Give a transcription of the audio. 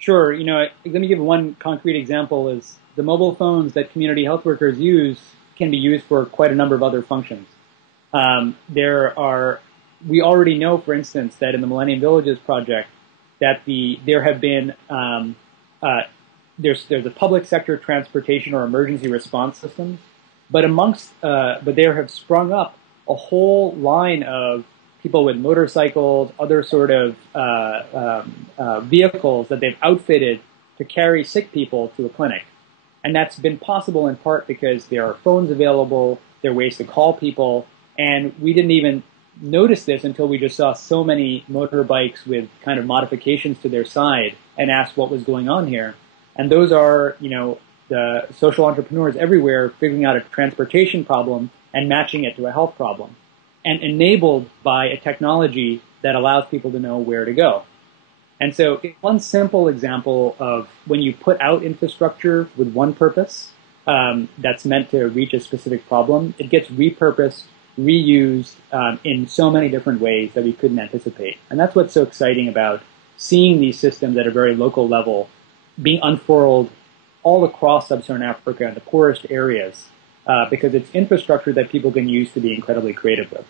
Sure. Let me give one concrete example is the mobile phones that community health workers use can be used for quite a number of other functions. We already know, for instance, that in the Millennium Villages project, that there have been there's a public sector transportation or emergency response systems, but there have sprung up a whole line of people with motorcycles, other sort of vehicles that they've outfitted to carry sick people to a clinic. And that's been possible in part because there are phones available, there are ways to call people, and we didn't even notice this until we just saw so many motorbikes with kind of modifications to their side and asked what was going on here. And those are, the social entrepreneurs everywhere figuring out a transportation problem and matching it to a health problem, and enabled by a technology that allows people to know where to go. And so one simple example of when you put out infrastructure with one purpose that's meant to reach a specific problem, it gets repurposed, reused in so many different ways that we couldn't anticipate. And that's what's so exciting about seeing these systems at a very local level being unfurled all across sub-Saharan Africa and the poorest areas, because it's infrastructure that people can use to be incredibly creative with.